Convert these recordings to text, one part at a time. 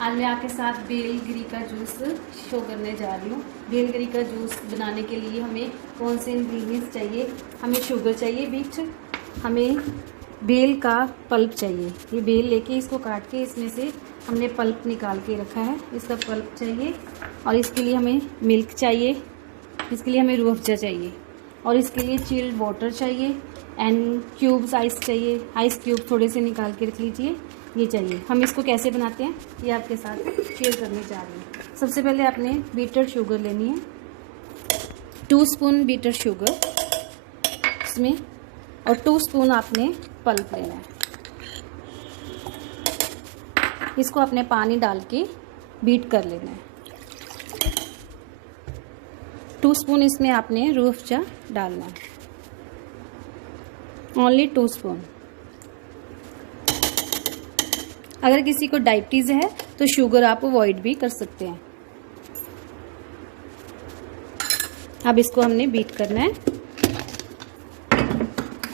आज मैं आपके साथ बेलगिरी का जूस शो करने जा रही हूँ। बेलगिरी का जूस बनाने के लिए हमें कौन से इंग्रेडिएंट्स चाहिए। हमें शुगर चाहिए बीच, हमें बेल का पल्प चाहिए। ये बेल लेके इसको काट के इसमें से हमने पल्प निकाल के रखा है, इसका पल्प चाहिए। और इसके लिए हमें मिल्क चाहिए, इसके लिए हमें रूह अफ़ज़ा चाहिए, और इसके लिए चिल्ड वाटर चाहिए एंड क्यूब्स आइस चाहिए। आइस क्यूब थोड़े से निकाल के रख लीजिए, ये चाहिए। हम इसको कैसे बनाते हैं ये आपके साथ शेयर करने जा रही हूँ। सबसे पहले आपने बीटर शुगर लेनी है, 2 स्पून बीटर शुगर इसमें, और 2 स्पून आपने पल्प लेना है। इसको अपने पानी डाल के बीट कर लेना है। 2 स्पून इसमें आपने रूह अफ़ज़ा डालना है, ओनली 2 स्पून। अगर किसी को डायबिटीज़ है तो शुगर आप अवॉइड भी कर सकते हैं। अब इसको हमने बीट करना है,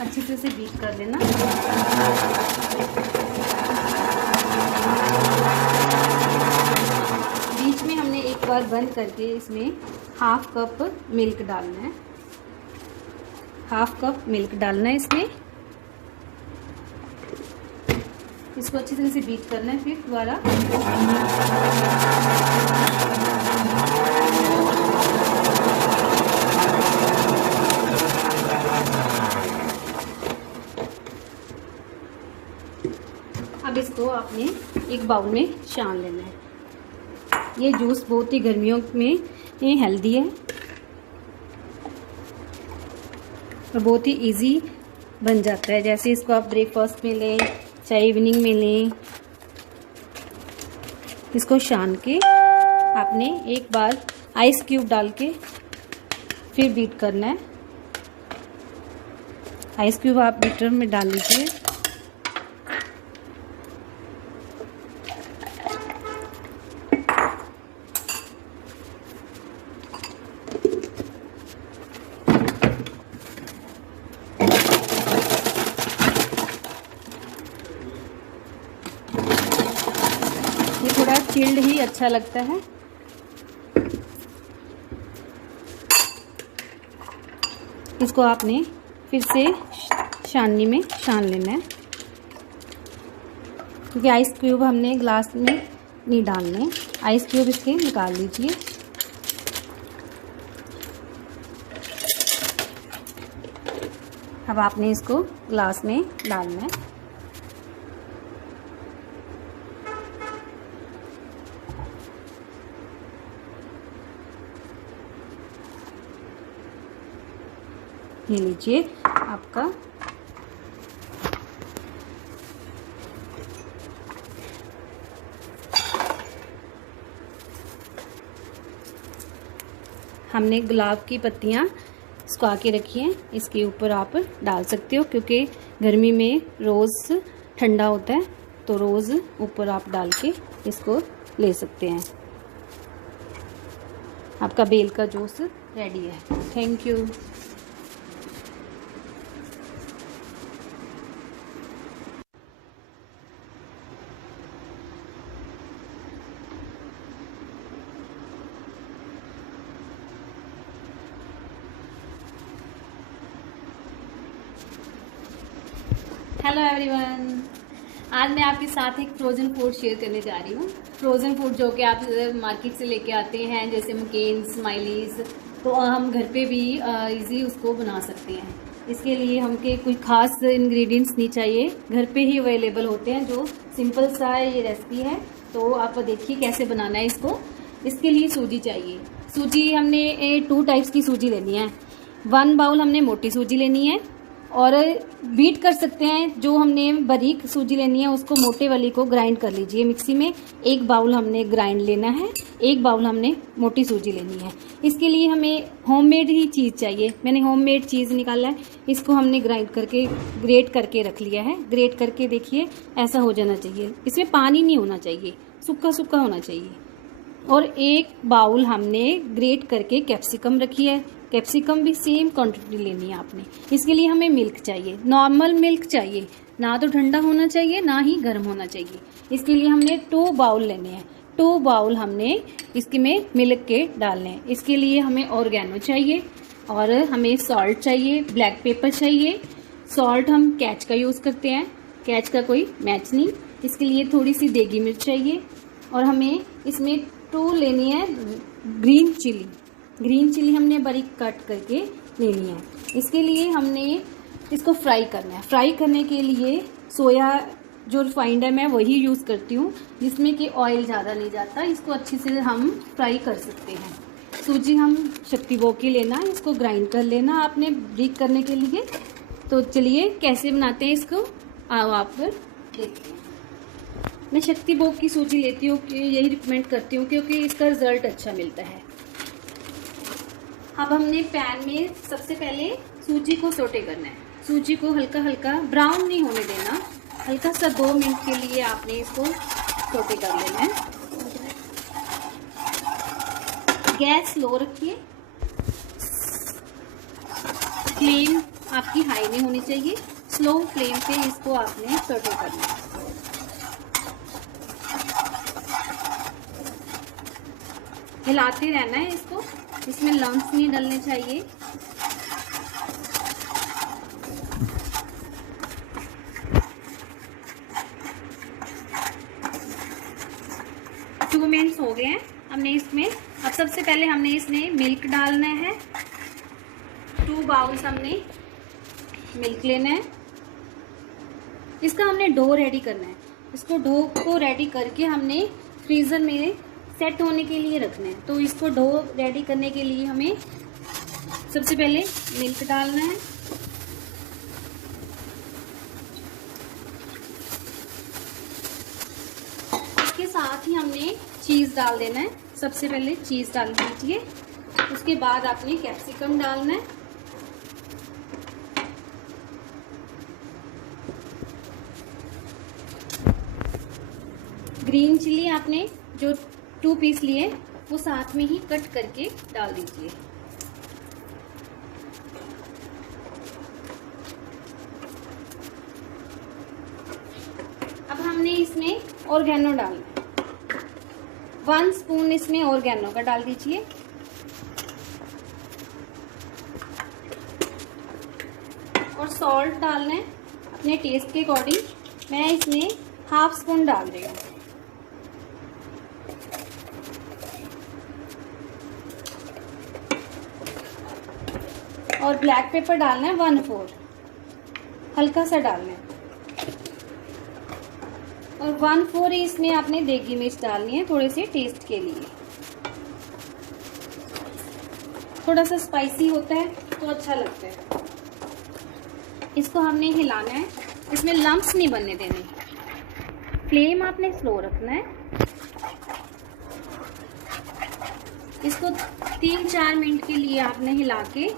अच्छी तरह से बीट कर लेना। बीच में हमने एक बार बंद करके इसमें हाफ कप मिल्क डालना है, हाफ कप मिल्क डालना है इसमें। इसको अच्छी तरह से बीट करना है। फिर दोबारा अब इसको आपने एक बाउल में छान लेना है। ये जूस बहुत ही गर्मियों में हेल्दी है और बहुत ही इजी बन जाता है। जैसे इसको आप ब्रेकफास्ट में लें, चाहे इवनिंग में लें। इसको छान के आपने एक बार आइस क्यूब डाल के फिर बीट करना है। आइस क्यूब आप बीटर में डाल लीजिए। थोड़ा चिल्ड ही अच्छा लगता है। इसको आपने फिर से छाननी में छान लेना है, क्योंकि आइस क्यूब हमने ग्लास में नहीं डालने। आइस क्यूब इसके निकाल लीजिए। अब आपने इसको ग्लास में डालना है। ये लीजिए आपका हमने गुलाब की पत्तियां सुखा के रखी हैं, इसके ऊपर आप डाल सकते हो, क्योंकि गर्मी में रोज़ ठंडा होता है तो रोज़ ऊपर आप डाल के इसको ले सकते हैं। आपका बेल का जूस रेडी है। Thank you. हेलो एवरीवन, आज मैं आपके साथ एक फ्रोज़न फूड शेयर करने जा रही हूँ। फ्रोज़न फूड जो कि आप मार्केट से लेके आते हैं, जैसे मकेन, स्माइलीज, तो हम घर पे भी इजी उसको बना सकते हैं। इसके लिए हमके कोई ख़ास इंग्रेडिएंट्स नहीं चाहिए, घर पे ही अवेलेबल होते हैं। जो सिंपल सा ये रेसिपी है, तो आप देखिए कैसे बनाना है इसको। इसके लिए सूजी चाहिए। सूजी हमने 2 टाइप्स की सूजी लेनी है। 1 बाउल हमने मोटी सूजी लेनी है, और बीट कर सकते हैं। जो हमने बारीक सूजी लेनी है उसको, मोटे वाली को ग्राइंड कर लीजिए मिक्सी में। 1 बाउल हमने ग्राइंड लेना है, 1 बाउल हमने मोटी सूजी लेनी है। इसके लिए हमें होममेड ही चीज़ चाहिए। मैंने होममेड चीज़ निकाला है, इसको हमने ग्राइंड करके ग्रेट करके रख लिया है। ग्रेट करके देखिए ऐसा हो जाना चाहिए, इसमें पानी नहीं होना चाहिए, सूखा सूखा होना चाहिए। और 1 बाउल हमने ग्रेट करके कैप्सिकम रखी है, कैप्सिकम भी सेम क्वांटिटी लेनी है आपने। इसके लिए हमें मिल्क चाहिए, नॉर्मल मिल्क चाहिए, ना तो ठंडा होना चाहिए ना ही गर्म होना चाहिए। इसके लिए हमने 2 बाउल लेने हैं, 2 बाउल हमने इसके में मिल्क के डालने हैं। इसके लिए हमें ऑर्गेनो चाहिए और हमें सॉल्ट चाहिए, ब्लैक पेपर चाहिए। सॉल्ट हम कैच का यूज़ करते हैं, कैच का कोई मैच नहीं। इसके लिए थोड़ी सी देगी मिर्च चाहिए और हमें इसमें 2 लेनी है ग्रीन चिली। ग्रीन चिली हमने बारीक कट करके लेनी है। इसके लिए हमने इसको फ्राई करना है। फ्राई करने के लिए सोया जो रिफाइंड है मैं वही यूज़ करती हूँ, जिसमें कि ऑयल ज़्यादा नहीं जाता। इसको अच्छे से हम फ्राई कर सकते हैं। सूजी हम शक्तिभोग की लेना, इसको ग्राइंड कर लेना आपने ब्रेक करने के लिए। तो चलिए कैसे बनाते हैं इसको आओ आप फिर देखते हैं। मैं शक्तिभोग की सूजी लेती हूँ, कि यही रिकमेंड करती हूँ क्योंकि इसका रिजल्ट अच्छा मिलता है। अब हमने पैन में सबसे पहले सूजी को सोटे करना है। सूजी को हल्का हल्का ब्राउन नहीं होने देना, हल्का सा 2 मिनट के लिए आपने इसको सोटे कर लेना है। गैस लो रखिए, फ्लेम आपकी हाई नहीं होनी चाहिए, स्लो फ्लेम पे इसको आपने सोटे करना है। हिलाते रहना है इसको, इसमें लम्स नहीं डलने चाहिए। टू मिनट्स हो गए हैं हमने इसमें। अब सबसे पहले हमने इसमें मिल्क डालना है। 2 बाउल्स हमने मिल्क लेना है। इसका हमने डो रेडी करना है। इसको डो को रेडी करके हमने फ्रीजर में सेट होने के लिए रखना है। तो इसको डो रेडी करने के लिए हमें सबसे पहले मिल्क डालना है। इसके साथ ही हमने चीज़ डाल देना है। सबसे पहले चीज़ डाल दीजिए, उसके बाद आपने कैप्सिकम डालना है। ग्रीन चिली आपने जो 2 पीस लिए वो साथ में ही कट करके डाल दीजिए। अब हमने इसमें ऑर्गेनो डालना है। 1 स्पून इसमें ऑर्गेनो का डाल दीजिए। और सॉल्ट डालना है अपने टेस्ट के अकॉर्डिंग। मैं इसमें 1/2 स्पून डाल रही हूँ। और ब्लैक पेपर डालना है 1/4, हल्का सा डालना है। और 1/4 ही इसमें आपने देगी मिर्च डालनी है, थोड़े से टेस्ट के लिए। थोड़ा सा स्पाइसी होता है तो अच्छा लगता है। इसको हमने हिलाना है, इसमें लम्प्स नहीं बनने देने। फ्लेम आपने स्लो रखना है। इसको 3-4 मिनट के लिए आपने हिला के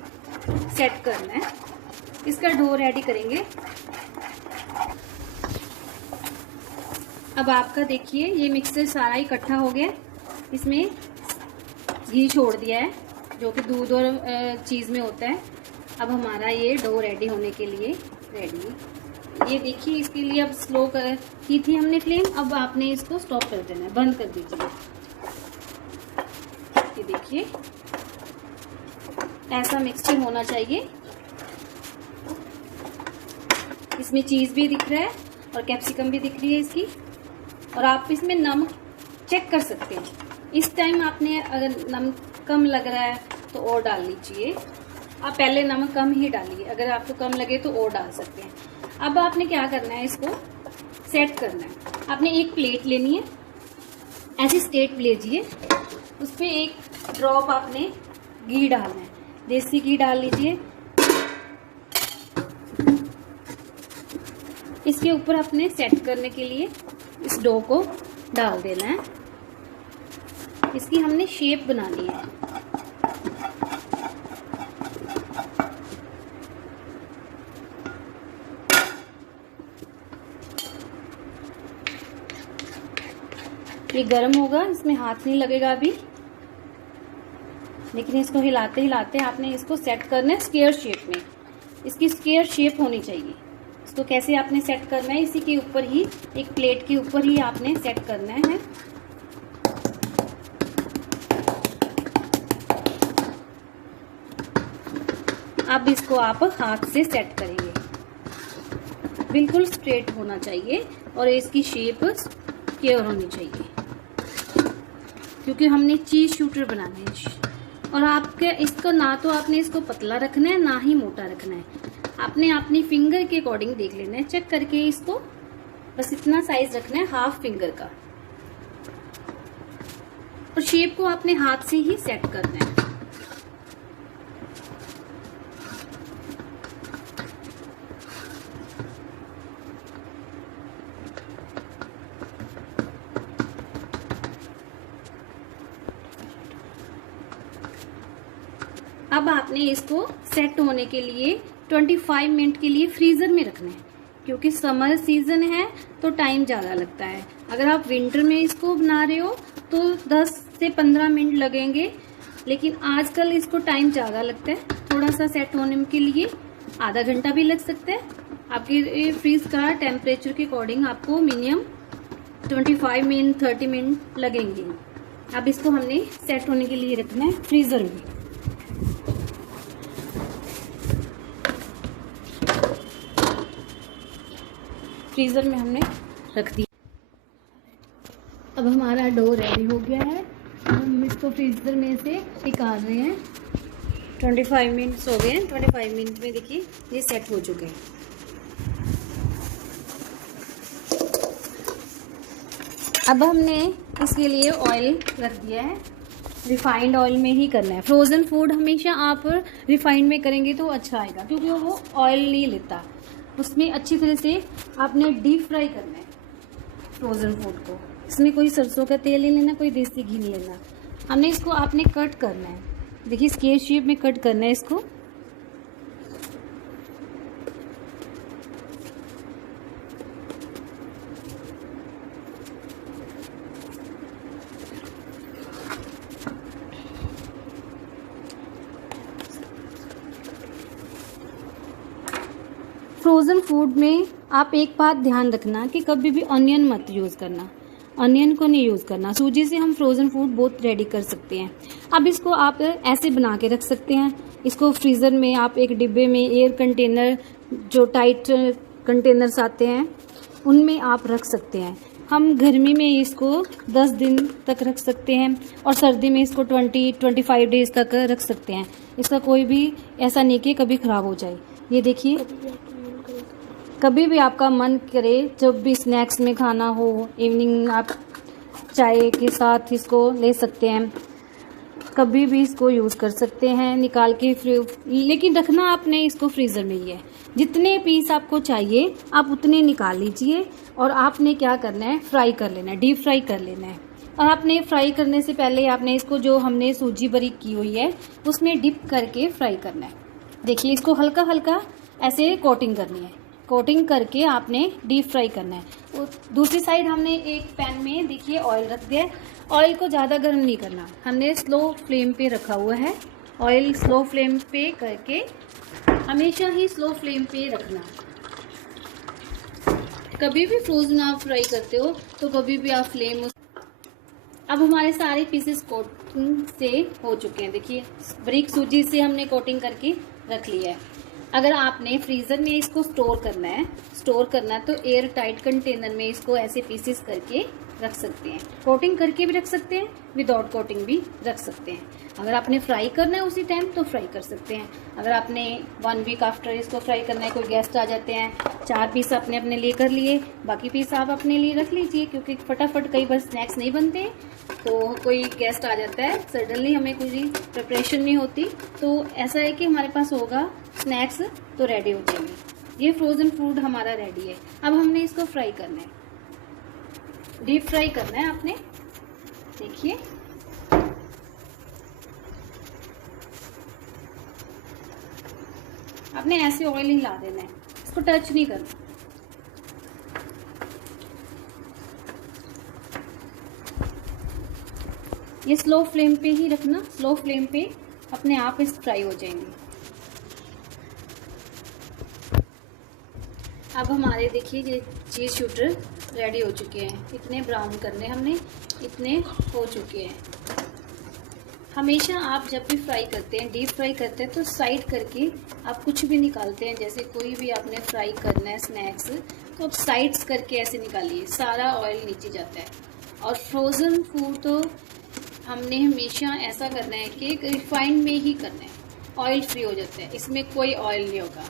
सेट करना है। इसका डो रेडी करेंगे। अब आपका देखिए ये मिक्सर सारा इकट्ठा हो गया। इसमें घी छोड़ दिया है जो कि दूध और चीज़ में होता है। अब हमारा ये डो रेडी होने के लिए रेडी है। ये देखिए इसके लिए अब स्लो की थी हमने फ्लेम, अब आपने इसको स्टॉप कर देना है, बंद कर दीजिए। ये देखिए ऐसा मिक्सचर होना चाहिए। इसमें चीज़ भी दिख रहा है और कैप्सिकम भी दिख रही है इसकी। और आप इसमें नमक चेक कर सकते हैं। इस टाइम आपने अगर नमक कम लग रहा है तो और डाल लीजिए। आप पहले नमक कम ही डालिए, अगर आपको कम लगे तो और डाल सकते हैं। अब आपने क्या करना है, इसको सेट करना है। आपने एक प्लेट लेनी है, ऐसी स्टेट लीजिए, उस पर एक ड्रॉप आपने घी डालना है, देसी घी डाल लीजिए। इसके ऊपर अपने सेट करने के लिए इस डो को डाल देना है। इसकी हमने शेप बनानी है। ये गर्म होगा, इसमें हाथ नहीं लगेगा अभी। लेकिन इसको हिलाते हिलाते आपने इसको सेट करना है स्क्वायर शेप में। इसकी स्क्वायर शेप होनी चाहिए। इसको कैसे आपने सेट करना है, इसी के ऊपर ही, एक प्लेट के ऊपर ही आपने सेट करना है। अब इसको आप हाथ से सेट करेंगे, बिल्कुल स्ट्रेट होना चाहिए और इसकी शेप स्क्वायर होनी चाहिए, क्योंकि हमने चीज शूटर बनाना है। और आपके इसको ना तो आपने इसको पतला रखना है ना ही मोटा रखना है, आपने अपनी फिंगर के अकॉर्डिंग देख लेना है, चेक करके इसको बस इतना साइज रखना है, हाफ फिंगर का। और शेप को आपने हाथ से ही सेट करना है। अब आपने इसको सेट होने के लिए 25 मिनट के लिए फ्रीजर में रखना है, क्योंकि समर सीजन है तो टाइम ज़्यादा लगता है। अगर आप विंटर में इसको बना रहे हो तो 10 से 15 मिनट लगेंगे, लेकिन आजकल इसको टाइम ज़्यादा लगता है। थोड़ा सा सेट होने के लिए आधा घंटा भी लग सकता है। आपके फ्रीज का टेम्परेचर के अकॉर्डिंग आपको मिनिमम 25 मिनट 30 मिनट लगेंगे। अब इसको हमने सेट होने के लिए रखना है फ्रीजर में। फ्रीजर में हमने रख दिया। अब हमारा डो रेडी हो गया है। हम इसको फ्रीजर में से निकाल रहे हैं। 25 मिनट्स हो गए हैं। 25 मिनट में देखिए ये सेट हो चुके हैं। अब हमने इसके लिए ऑयल रख दिया है। रिफाइंड ऑयल में ही करना है। फ्रोज़न फूड हमेशा आप रिफाइंड में करेंगे तो अच्छा आएगा, क्योंकि वो ऑयल नहीं लेता। उसमें अच्छी तरह से आपने डीप फ्राई करना है फ्रोज़न फूड को। इसमें कोई सरसों का तेल नहीं लेना, कोई देसी घी नहीं लेना। हमने इसको आपने कट करना है। देखिए स्क्वायर शेप में कट करना है इसको। फ्रोज़न फूड में आप एक बात ध्यान रखना कि कभी भी ऑनियन मत यूज़ करना, ऑनियन को नहीं यूज़ करना। सूजी से हम फ्रोज़न फूड बहुत रेडी कर सकते हैं। अब इसको आप ऐसे बना के रख सकते हैं। इसको फ्रीज़र में आप एक डिब्बे में एयर कंटेनर, जो टाइट कंटेनर्स आते हैं उनमें आप रख सकते हैं। हम गर्मी में इसको 10 दिन तक रख सकते हैं और सर्दी में इसको 20-25 डेज तक रख सकते हैं। इसका कोई भी ऐसा नहीं कि कभी ख़राब हो जाए। ये देखिए, कभी भी आपका मन करे, जब भी स्नैक्स में खाना हो, इवनिंग आप चाय के साथ इसको ले सकते हैं। कभी भी इसको यूज़ कर सकते हैं निकाल के लेकिन रखना आपने इसको फ्रीज़र में ही है। जितने पीस आपको चाहिए आप उतने निकाल लीजिए और आपने क्या करना है, फ्राई कर लेना है, डीप फ्राई कर लेना है। और आपने फ्राई करने से पहले आपने इसको, जो हमने सूजी बारीक की हुई है, उसमें डिप करके फ्राई करना है। देखिए इसको हल्का हल्का ऐसे कोटिंग करनी है। कोटिंग करके आपने डीप फ्राई करना है। दूसरी साइड हमने एक पैन में देखिए ऑयल रख दिया है। ऑयल को ज़्यादा गर्म नहीं करना, हमने स्लो फ्लेम पे रखा हुआ है। ऑयल स्लो फ्लेम पे करके, हमेशा ही स्लो फ्लेम पे रखना। कभी भी फ्रोज़न आप फ्राई करते हो तो कभी भी आप फ्लेम। अब हमारे सारे पीसेस कोटिंग से हो चुके हैं। देखिए बारीक सूजी से हमने कोटिंग करके रख लिया है। अगर आपने फ्रीज़र में इसको स्टोर करना है तो एयर टाइट कंटेनर में इसको ऐसे पीसेस करके रख सकते हैं। कोटिंग करके भी रख सकते हैं, विदाउट कोटिंग भी रख सकते हैं। अगर आपने फ्राई करना है उसी टाइम तो फ्राई कर सकते हैं। अगर आपने 1 वीक आफ्टर इसको फ्राई करना है, कोई गेस्ट आ जाते हैं, 4 पीस आपने अपने लिए कर लिए, बाकी पीस आप अपने लिए रख लीजिए, क्योंकि फटाफट कई बार स्नैक्स नहीं बनते। तो कोई गेस्ट आ जाता है, सडनली हमें कोई प्रिपरेशन नहीं होती, तो ऐसा है कि हमारे पास होगा स्नैक्स तो रेडी हो जाएंगे। ये फ्रोज़न फूड हमारा रेडी है। अब हमने इसको फ्राई करना है, डीप फ्राई करना है आपने। देखिए आपने ऐसे ऑयल ही ला देना है, इसको टच नहीं करना। ये स्लो फ्लेम पे ही रखना, स्लो फ्लेम पे अपने आप इस फ्राई हो जाएंगे। अब हमारे देखिए ये चीज़ शूटर रेडी हो चुके हैं। इतने ब्राउन करने हमने, इतने हो चुके हैं। हमेशा आप जब भी फ्राई करते हैं, डीप फ्राई करते हैं, तो साइड करके आप कुछ भी निकालते हैं, जैसे कोई भी आपने फ्राई करना है स्नैक्स, तो आप साइड्स करके ऐसे निकालिए, सारा ऑयल नीचे जाता है। और फ्रोज़न फूड तो हमने हमेशा ऐसा करना है कि रिफाइंड में ही करना है, ऑयल फ्री हो जाता है, इसमें कोई ऑयल नहीं होगा।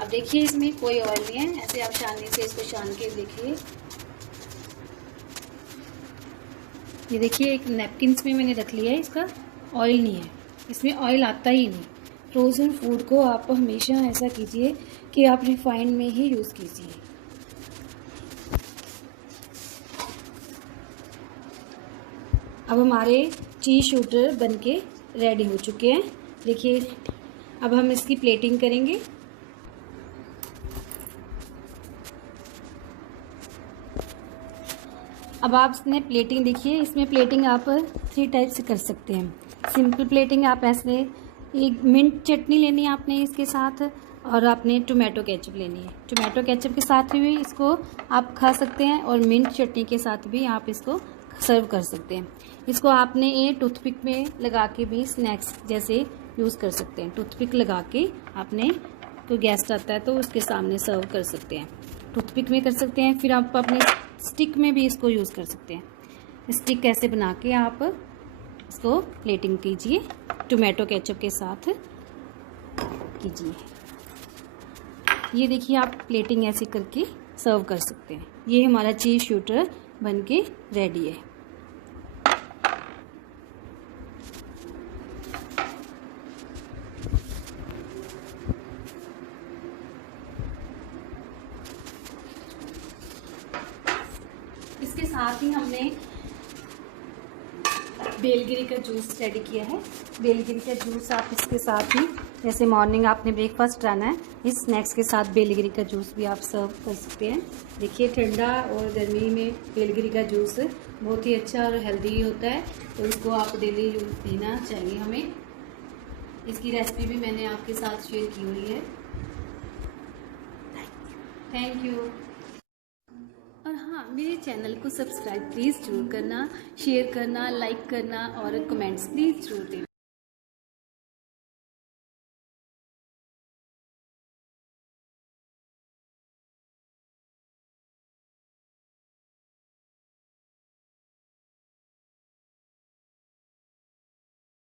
अब देखिए इसमें कोई ऑयल नहीं है, ऐसे आप छाननी से इसको छान के देखिए। ये देखिए एक नैपकिन्स में मैंने रख लिया है, इसका ऑयल नहीं है, इसमें ऑयल आता ही नहीं। फ्रोज़न फूड को आप हमेशा ऐसा कीजिए कि आप रिफाइंड में ही यूज़ कीजिए। अब हमारे चीज़ शूटर बनके रेडी हो चुके हैं। देखिए अब हम इसकी प्लेटिंग करेंगे। अब आप इसमें प्लेटिंग देखिए, इसमें प्लेटिंग आप 3 टाइप से कर सकते हैं। सिंपल प्लेटिंग आप ऐसे, एक मिंट चटनी लेनी है आपने इसके साथ, और आपने टोमेटो केचप लेनी है। टोमेटो केचप के साथ भी इसको आप खा सकते हैं, और मिंट चटनी के साथ भी आप इसको सर्व कर सकते हैं। इसको आपने ये टूथपिक में लगा के भी स्नैक्स जैसे यूज़ कर सकते हैं। टूथपिक लगा के आपने, कोई गेस्ट आता है तो उसके सामने सर्व कर सकते हैं, टूथपिक में कर सकते हैं। फिर आप अपने स्टिक में भी इसको यूज़ कर सकते हैं। स्टिक कैसे बना के आप इसको प्लेटिंग कीजिए, टोमेटो केचप के साथ कीजिए। ये देखिए आप प्लेटिंग ऐसे करके सर्व कर सकते हैं। ये हमारा चीज़ शूटर बनके रेडी है। इसके साथ ही हमने बेलगिरी का जूस रेडी किया है। बेलगिरी का जूस आप इसके साथ ही, जैसे मॉर्निंग आपने ब्रेकफास्ट कराना है, इस स्नैक्स के साथ बेलगिरी का जूस भी आप सर्व कर सकते हैं। देखिए ठंडा और गर्मी में बेलगिरी का जूस बहुत ही अच्छा और हेल्दी होता है, तो इसको आप डेली यूज पीना चाहिए हमें। इसकी रेसिपी भी मैंने आपके साथ शेयर की हुई है। Thank you. और हाँ, मेरे चैनल को सब्सक्राइब प्लीज़ जरूर करना, शेयर करना, लाइक करना और कमेंट्स प्लीज़ जरूर देना।